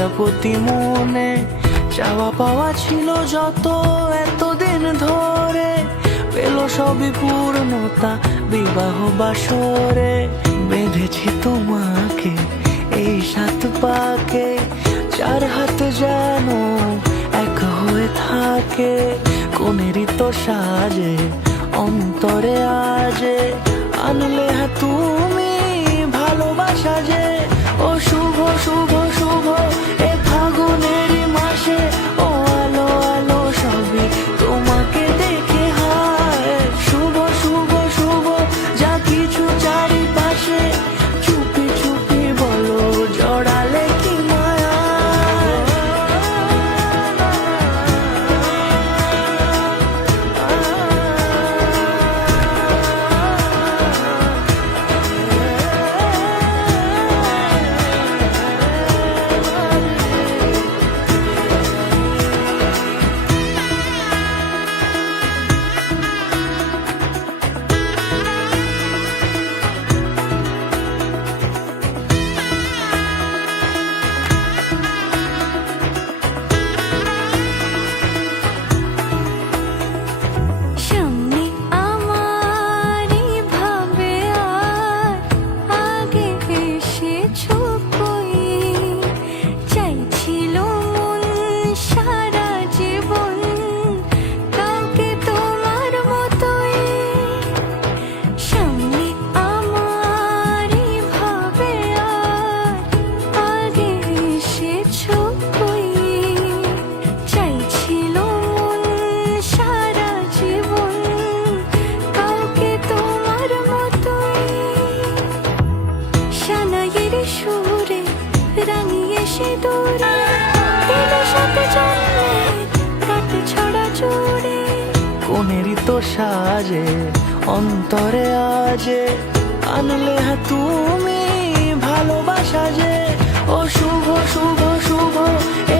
প্রজাপতি মনে চাওয়া পাওয়া ছিল যত এতদিন ধরে, পেল সবই পূর্ণতা বিবাহ বাসরে। বেঁধেছি তোমাকে এই 7 পাকে, 4 হাত যেন এক হয়ে থাকে। কোনেরই তো সাজে অন্তরে আজে, আনলে তুমি ভালোবাসা যে। ও শুভ শুভ শুভ এ ফাগুনের মাসে, ও আলো আলো সবই তোমাকে দেখে হায়। শুভ শুভ শুভ যা কিছু চারিপাশে, চুপি চুপি বলো জড়ালে কি মায়া। কোনেরই তো সাজে অন্তরে আজে, আনলে তুমি ভালোবাসা যে। ও শুভ শুভ শুভ এ